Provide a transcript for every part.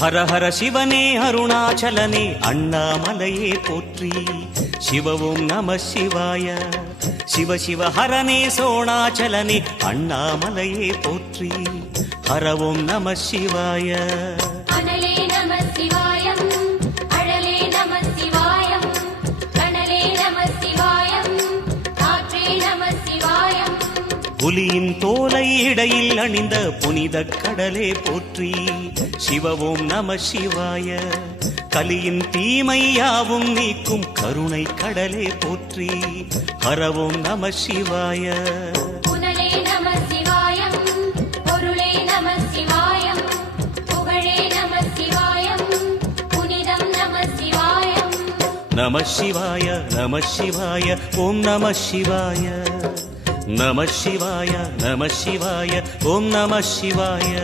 ஹர ஹர சிவனே அருணாச்சலனே அண்ணாமலையே போற்றி. சிவவும் நம சிவாய. சிவ சிவ ஹரனே சோணாச்சலனே அண்ணாமலையே போற்றி. ஹரவும் நம சிவாய. அனலே நம சிவாயம், அழலே நம சிவாயம், கனலே நம சிவாயம், காற்றே நம சிவாயம். புலியின் தோலை இடையில் அணிந்த புனித கடலே போற்றி. சிவவும் நம சிவாய. கலியின் தீமையாவும் நீக்கும் கருணை கடலே போற்றி. ஹரவும் நம சிவாய. புனலே நம சிவாயம், பொருளே நம சிவாயம், புகழே நம சிவாயம், புனிதம் நம சிவாயம். நம சிவாய நம சிவாய ஓம் நம சிவாய. நம சிவாய நம சிவாய ஓம் நம சிவாய.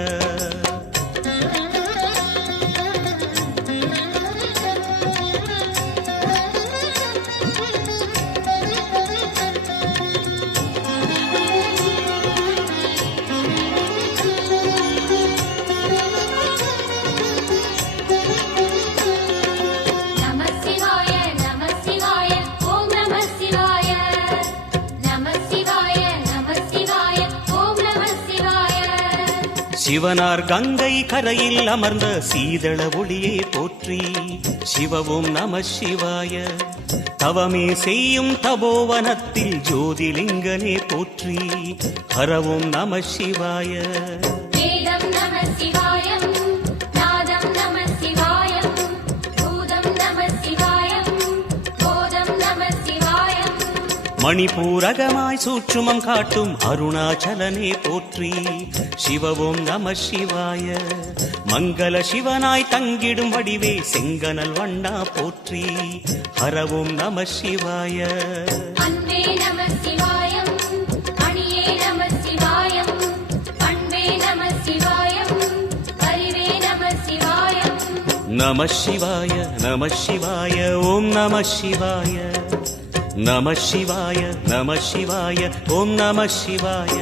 சிவனார் கங்கை கரையில் அமர்ந்த சீதள ஒளியே போற்றி. சிவவும் நம சிவாய. தவமே செய்யும் தபோவனத்தில் ஜோதிலிங்கனே போற்றி. ஹரவும் நம சிவாய. வேதம் நம சிவாயம், நாதம் நம சிவாயம், பூதம் நம சிவாயம், போதம் நம சிவாயம். மணிபூரகமாய் சூட்சுமம் காட்டும் அருணாச்சலனே போற்றி. சிவவும் நம சிவாய. மங்கள சிவனாய் தங்கிடும் வடிவே செங்கனல் வண்ணா போற்றி. ஹரவும் நம சிவாய. அன்பே நம சிவாயம், அணியே நம சிவாயம், பண்பே நம சிவாயம், அறிவே நம சிவாயம். நம சிவாய நம சிவாய ஓம் நம சிவாய. நம சிவாய நம சிவாய ஓம் நம சிவாய.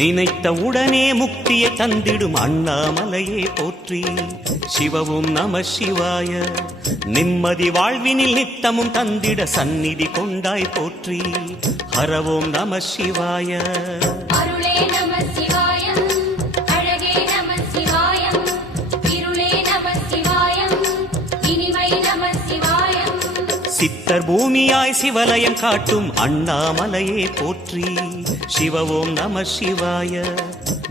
நினைத்த உடனே முக்தியை தந்திடும் அண்ணாமலையே போற்றி. சிவவும் நம சிவாய. நிம்மதி வாழ்வினில் நித்தமும் தந்திட சந்நிதி கொண்டாய் போற்றி. ஹரவும் நம சிவாய. அருளே நம சிவாயம், அழகே நம சிவாயம், இருளே நம சிவாயம், இனிமை நம சிவாயம். சித்தர் பூமியாய் சிவலயம் காட்டும் அண்ணாமலையே போற்றி. சிவவும் நம சிவாய.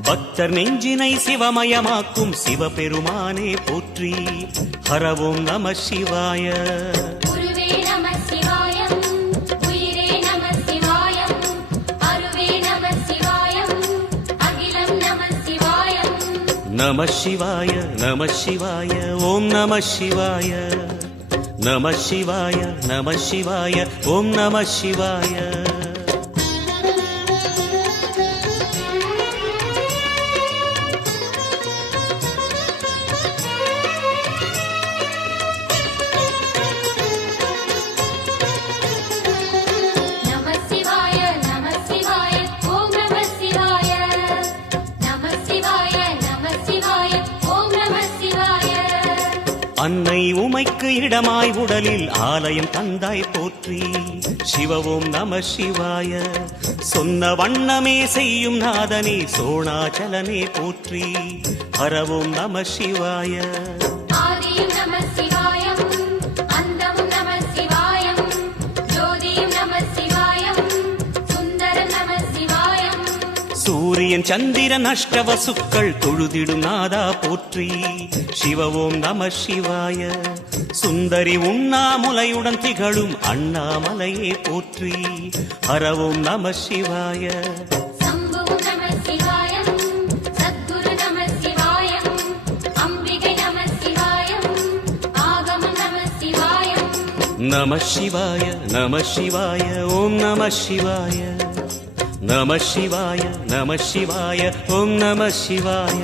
பக்தர் நெஞ்சினை சிவமயமாக்கும் சிவபெருமானே போற்றி. ஹரவும் நம சிவாய. குருவே நம சிவாயம், உயிரே நம சிவாயம், அருவே நம சிவாயம், அகிலம் நம சிவாயம். நம சிவாய நம சிவாய ஓம் நம சிவாய. நம சிவாய நம சிவாய ஓம் நம சிவாய. அன்னை உமைக்கு இடமாய் உடலில் ஆலயம் தந்தாய் போற்றி. சிவவும் நம சிவாய. சொன்ன வண்ணமே செய்யும் நாதனே சோணாச்சலனே போற்றி. ஹரவும் நம சிவாய. ஆதியும் நம சிவாயம், அந்தமும் நம சிவாயம், ஜோதியும் நம சிவாயம், சுந்தரம் நம சிவாயம். சூரியன் சந்திரன் அஷ்டவசுக்கள் தொழுதிடும் நாதா போற்றி. சிவவும் நம சிவாய. சுந்தரி உண்ணாமுலையுடன் திகழும் அண்ணாமலையே போற்றி. ஹரவும் நம சிவாய. சம்புவும் நம சிவாயம், சத்குரு நம சிவாயம், அம்பிகை நம சிவாயம், ஆகமம் நம சிவாயம். நம சிவாய நம சிவாய ஓம் நம சிவாய நம சிவாய நம சிவாய ஓம் நம சிவாய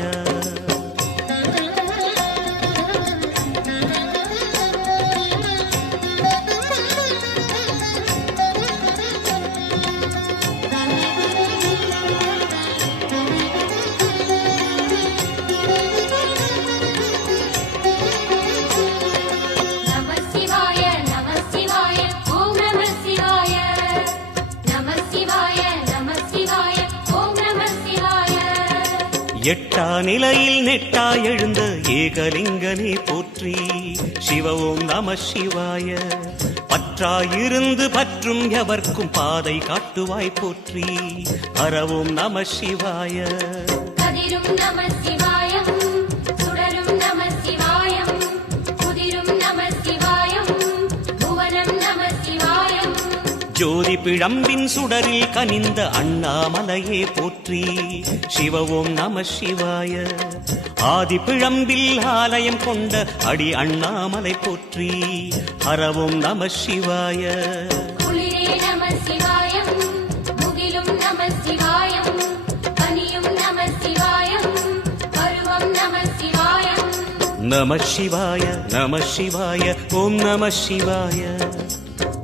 நம சிவாய நம சிவாய ஓம் நம சிவாய நம சிவாய நம சிவாய ஓம் நம சிவாய எட்டா நிலையில் நெட்டா எழுந்த ஏகலிங்கனே போற்றி சிவ ஓம் நம சிவாய பற்றாயிருந்து பற்றும் எவர்க்கும் பாதை காட்டுவாய் போற்றி ஹர ஓம் நம சிவாய கதிரும் நம சிவாயம் சுடரும் நம சிவாயம் குதிரும் நம சிவாயம் புவனம் நம சிவாயம் ஜோதி பிழம்பின் சுடரில் கனிந்த அண்ணாமலையே போற்றி சிவ ஓம் நம சிவாய ஆதி பிழம்பில் ஆலயம் கொண்ட அடி அண்ணாமலை போற்றி ஹர ஓம் நம சிவாய குளிரே நம சிவாயம் முகிலும் நம சிவாயம் பனியும் நம சிவாயம் பருவம் நம சிவாயம் நம சிவாய நம சிவாய ஓம் நம சிவாய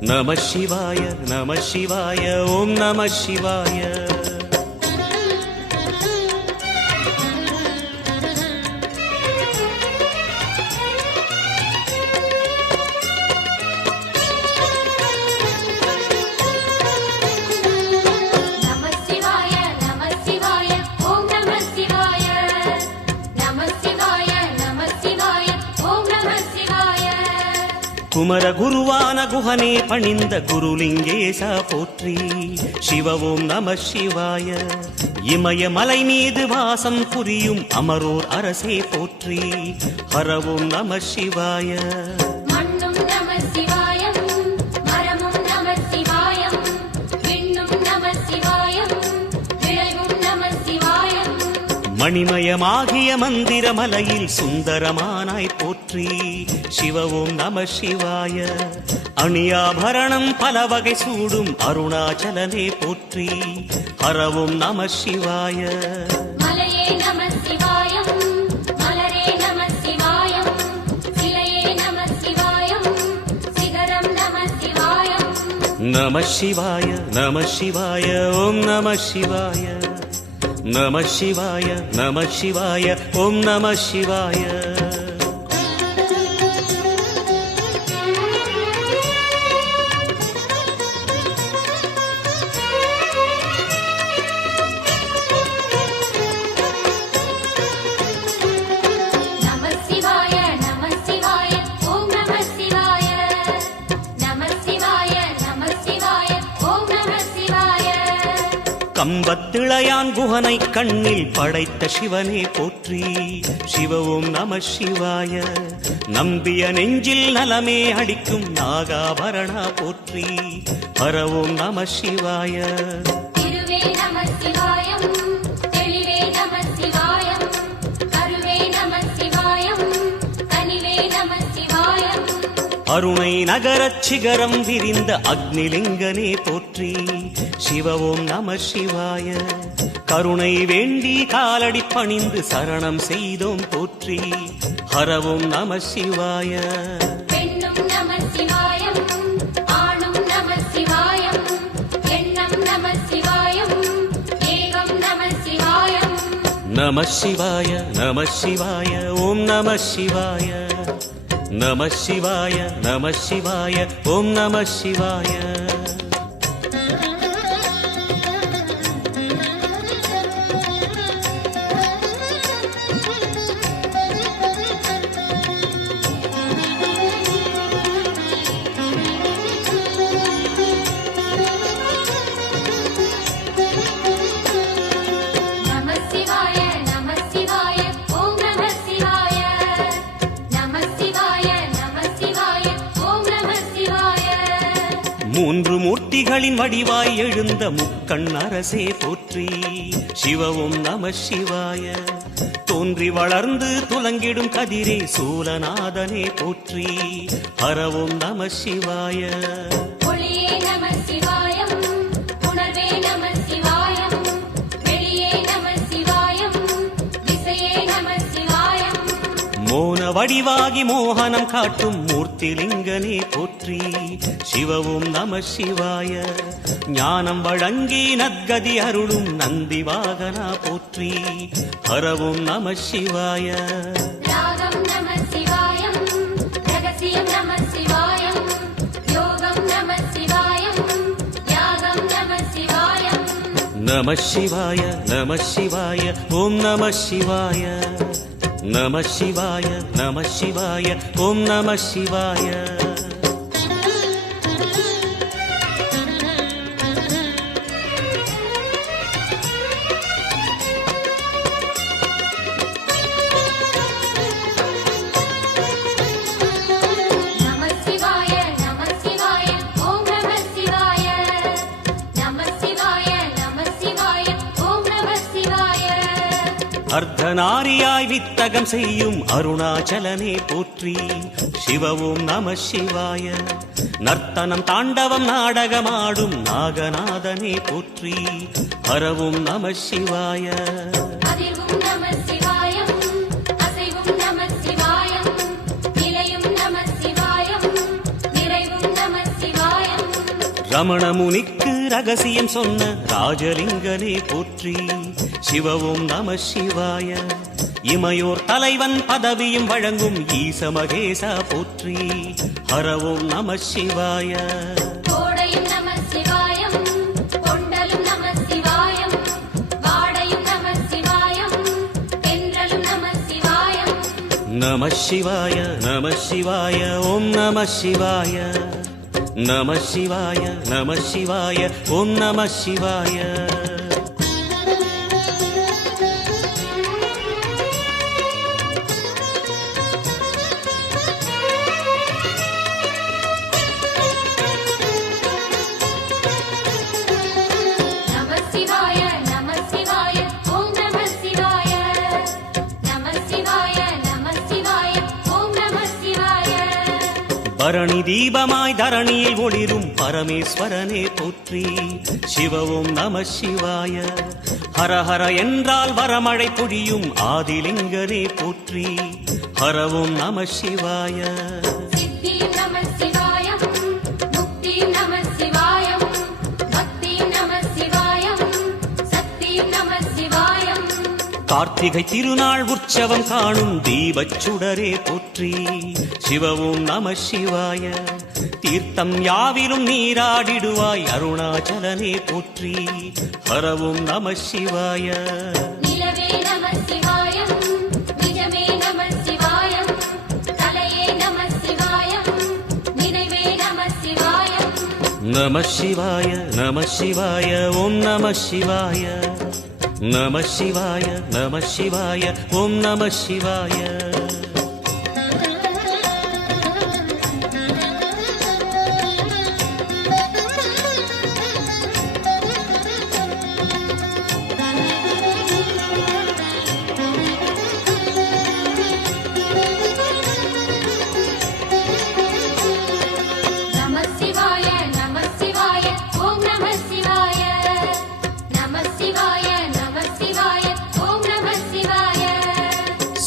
நம சிவாய நம சிவாய ஓம் நம சிவாய நம சிவாய நம சிவாய ஓம் நம சிவாய நம சிவாய நம சிவாய ஓம் நம சிவாய குமர குருவான குஹனே பணிந்த குருலிங்கேசா போற்றி சிவ ஓம் நம சிவாய இமய மலை மீது வாசம் புரியும் அமரோர் அரசே போற்றி ஹர ஓம் நம சிவாய மண்ணும் நம சிவாயம் மரமும் நம சிவாயம் விண்ணும் நம சிவாயம் விளைவும் நம சிவாயம் மணிமயமாகிய மந்திர மலையில் சுந்தரமானாய் போற்றி சிவ ஓம் நம சிவாய அணியாபரணம் பல வகை சூடும் அருணாச்சலனே போற்றி ஹர ஓம் நம சிவாய மலையே நம சிவாயம் மலரே நம சிவாயம் சிலையே நம சிவாயம் சிகரம் நம சிவாயம் நம சிவாய நம சிவாய ஓம் நம சிவாய நம சிவாய நம சிவாய ஓம் நம சிவாய நம சிவாய நம சிவாய ஓம் நம சிவாய நம சிவாய நம சிவாய ஓம் நம சிவாய கம்பத்திளையான் குஹனை கண்ணில் படைத்த சிவனே போற்றி சிவ ஓம் நம சிவாய நம்பிய நெஞ்சில் நலமே அடிக்கும் நாகாபரணா போற்றி ஹர ஓம் நம சிவாய திருவே நம சிவாயம் தெளிவே நம சிவாயம் கருவே நம சிவாயம் கனிவே நம சிவாயம் அருணை நகரச் சிகரம் விரிந்த அக்னிலிங்கனே போற்றி சிவ ஓம் நம சிவாய கருணை வேண்டி காலடி பணிந்து சரணம் செய்தோம் போற்றி ஹர ஓம் நம சிவாய பெண்ணும் நம சிவாயம் ஆணும் நம சிவாயம் எண்ணம் நம சிவாயம் ஏகம் நம சிவாயம் நம சிவாய நம சிவாய ஓம் நம சிவாய நம சிவாய நம சிவாய ஓம் நம சிவாய நம சிவாய நம சிவாய ஓம் நம சிவாய நம சிவாய நம சிவாய ஓம் நம சிவாய மூன்று மும்மூர்த்திகளின் வடிவாய் எழுந்த முக்கண் அரசே போற்றி. சிவவும் நம சிவாய. தோன்றி வளர்ந்து துலங்கிடும் கதிரே சூலநாதனே போற்றி. ஹரவும் நம சிவாய. ஒளியே நம சிவாயம், உணர்வே நம சிவாயம், வெளியே நம சிவாயம், திசையே நம சிவாயம். மோன வடிவாகி மோகனம் காட்டும் மூர்த்திலிங்கனே போற்றி. சிவவும் நம சிவாய. ஞானம் வழங்கி நற்கதி அருளும் நந்தி வாகனா போற்றி. ஹரவும் நம சிவாய. ராகம் நம சிவாயம், ரகசியம் நம சிவாயம், யோகம் நம சிவாயம், யாகம் நம சிவாயம். நம சிவாய நம சிவாய ஓம் நம சிவாய. நம சிவாய நம சிவாய ஓம் நம சிவாய. நம சிவாய நம சிவாய ஓம் நம சிவாய. நம சிவாய நம சிவாய ஓம் நம சிவாய. அர்த்தநாரியாய் வித்தகம் செய்யும் அருணாச்சலனே போற்றி. சிவவும் நம சிவாய. நர்த்தனம் தாண்டவம் நாடகமாடும் நாகநாதனே போற்றி. ஹரவும் நம சிவாய. அதிர்வும் நம சிவாயம், அசைவும் நம சிவாயம், நிலையும் நம சிவாயம், நிறைவும் நம சிவாயம். ரமண முனிக்கு ரகசியம் சொன்ன ராஜலிங்கனே போற்றி. சிவவும் நம சிவாய. இமையோர் தலைவன் பதவியும் வழங்கும் ஈச மகேசா போற்றி. ஹரவும் நம சிவாய. கோடையும் நம சிவாயம், கொண்டலும் நம சிவாயம், வாடையும் நம சிவாயம், தென்றலும் நம சிவாயம். நம சிவாய நம சிவாய ஓம் நம சிவாய. நம சிவாய நம சிவாய ஓம் நம சிவாய. நம சிவாய நம சிவாய ஓம் நம சிவாய. நம சிவாய நம சிவாய ஓம் நம சிவாய. பரணி தீபமாய் தரணியில் ஒளிரும் பரமேஸ்வரனே போற்றி. சிவவும் நம சிவாய. ஹரஹர என்றால் வரமழை பொழியும் ஆதிலிங்கனே போற்றி. ஹரவும் நம சிவாய. சித்தியும் நம சிவாயம், முக்தியும் நம சிவாயம், பக்தியும் நம சிவாயம், சக்தியும் நம சிவாயம். கார்த்திகை திருநாள் உற்சவம் காணும் தீபச் சுடரே போற்றி. சிவவும் நம சிவாய. தீர்த்தம் யாவிலும் நீராடிடுவாய் அருணாச்சலனே போற்றி. ஹரவும் நம சிவாய. நிலவே நம சிவாயம், நிஜமே நம சிவாயம், கலையே நம சிவாயம், நினைவே நம சிவாயம். நம சிவாய நம சிவாய ஓம் நம சிவாய. நம சிவாய நம சிவாய ஓம் நம சிவாய. நம சிவாய நம சிவாய ஓம் நம சிவாய. நம சிவாய நம சிவாய ஓம் நம சிவாய.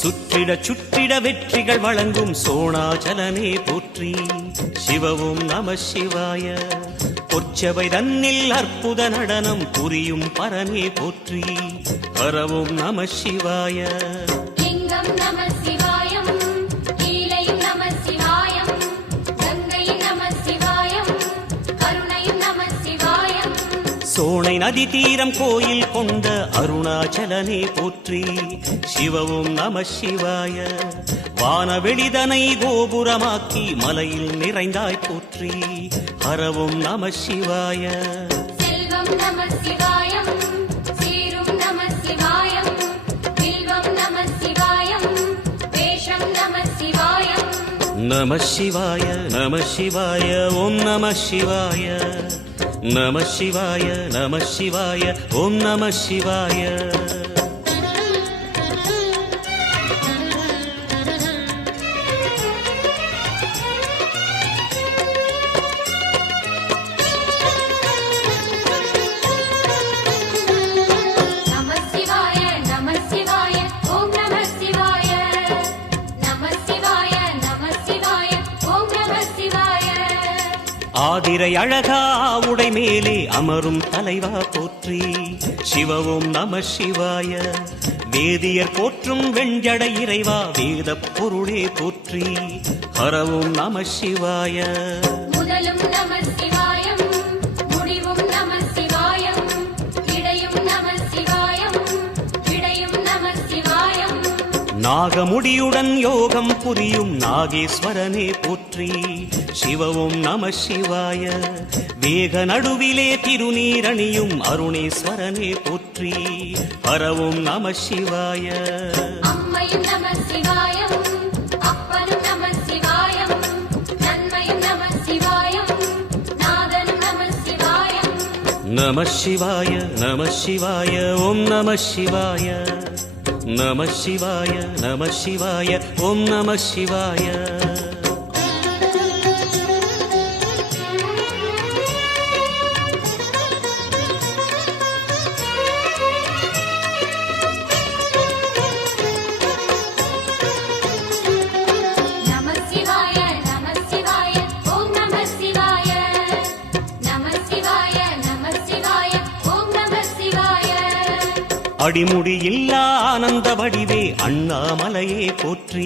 சுற்றிட சுற்றிட வெற்றிகள் வழங்கும் சோணாச்சலனே போற்றி. சிவவும் நம சிவாய. பொற்சபை தன்னில் அற்புத நடனம் புரியும் பரனே போற்றி. ஹரவும் நம சிவாய. லிங்கம் நம சிவாயம், கீழையும் நம சிவாயம், கங்கையும் நம சிவாயம், கருணையும் நம சிவாயம். சோனை நதி தீரம் கோயில் கொண்ட அருணாச்சலனே போற்றி. சிவவும் நம சிவாய. வானவெளிதனை கோபுரமாக்கி மலையில் நிறைந்தாய் போற்றி. ஹரவும் நம சிவாய. செல்வம் நம சிவாயம், சீரும் நம சிவாயம், வில்வம் நம சிவாயம், வேஷம் நம சிவாயம். நம சிவாய நம சிவாய ஓம் நம சிவாய. நம சிவாய நம சிவாய ஓம் நம சிவாய. ஆதிரை அழகா உடை மேலே அமரும் தலைவா போற்றி. சிவவும் நம சிவாய. வேதியர் போற்றும் வெண்ஜடை இறைவா வேதப் பொருளே போற்றி. ஹரவும் நம சிவாய. முதலும் நம சிவாயம், முடிவும் நம சிவாயம், இடையும் நம சிவாயம், இடையும் நம சிவாயம். நாகமுடியுடன் யோகம் புரியும் நாகேஸ்வரனே போற்றி. சிவவும் நம சிவாய. வேக நடுவிலே திருநீரணியும் அருணேஸ்வரனே போற்றி. ஹரவும் நம சிவாய. அம்மையும் நம சிவாயம், அப்பனும் நம சிவாயம், நன்மையும் நம சிவாயம், நாதனும் நம சிவாயம். நம சிவாய நம சிவாய ஓம் நம சிவாய. நம சிவாய நம சிவாய ஓம் நம சிவாய. அடிமுடி இல்லா ஆனந்த வடிவே அண்ணாமலையே போற்றி.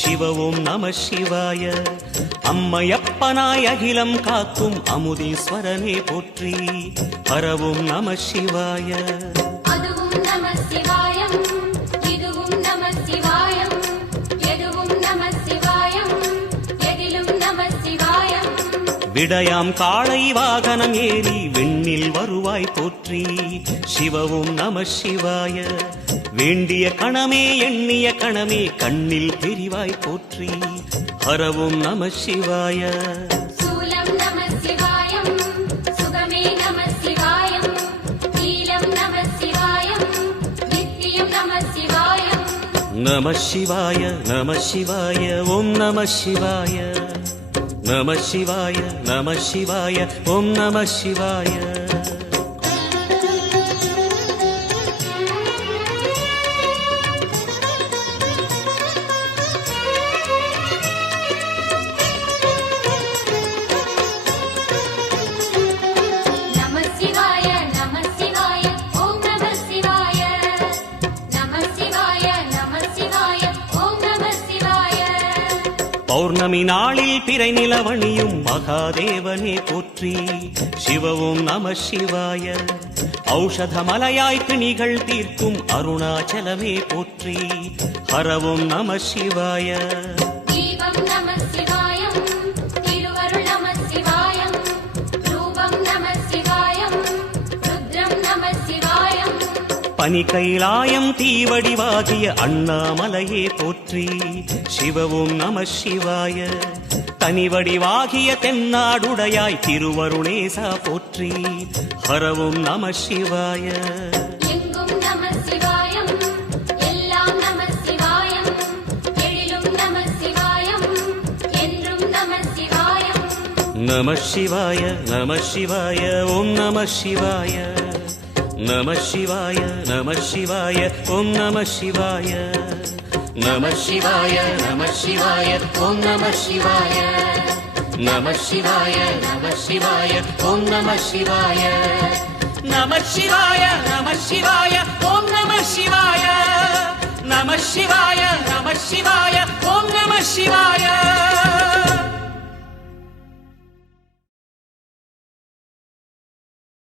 சிவவும் நம சிவாய. அம்மையப்பனாய் அகிலம் காக்கும் அமுதீஸ்வரனே போற்றி. ஹரவும் நம சிவாய. அதுவும் நம சிவாயம், இதுவும் நம சிவாயம், எதுவும் நம சிவாயம், எதிலும் நம சிவாயம். விடயாம் காளை வாகனம் ஏறி விண்ணில் வருவாய் போற்றி. சிவவும் நம சிவாய. வேண்டிய கணமே எண்ணிய கணமே கண்ணில் தெரிவாய் போற்றி. ஹரவும் நம சிவாய. சூலம் நம சிவாயம், சுகமே நம சிவாயம், நீலம் நம சிவாயம், நித்தியம் நம சிவாயம். நம சிவாய நம சிவாய ஓம் நம சிவாய. நம சிவாய நம சிவாய ஓம் நம சிவாய. பௌர்ணமி நாளில் பிறை நிலவணியும் மகாதேவனே போற்றி. சிவவும் நம சிவாய. ஔஷதமலையாய் பிணிகள் தீர்க்கும் அருணாச்சலமே போற்றி. ஹரவும் நம சிவாய. தீபம் நம சிவாயம், திருவருள் நம சிவாயம், ரூபம் நம சிவாயம், ருத்ரம் நம சிவாயம். பனி கைலாயம் தீவடிவாகிய அண்ணாமலையே போற்றி. சிவவும் நம சிவாய. தனிவடிவாகிய தென்னாடுடையாய் திருவருணேசா போற்றி. ஹரவும் நம சிவாய. எங்கும் நம சிவாயம், எல்லாம் நம சிவாயம், எழிலும் நம சிவாயம், என்றும் நம சிவாயம். நம சிவாய நம சிவாய ஓம் நம சிவாய. நம சிவாய நம சிவாய ஓம் நம சிவாய. நம சிவாய நம சிவாய ஓம் நம சிவாய. நம சிவாய நம சிவாய ஓம் நம சிவாய. நம சிவாய நம சிவாய ஓம் நம சிவாய. நம சிவாய நம சிவாய ஓம் நம சிவாய.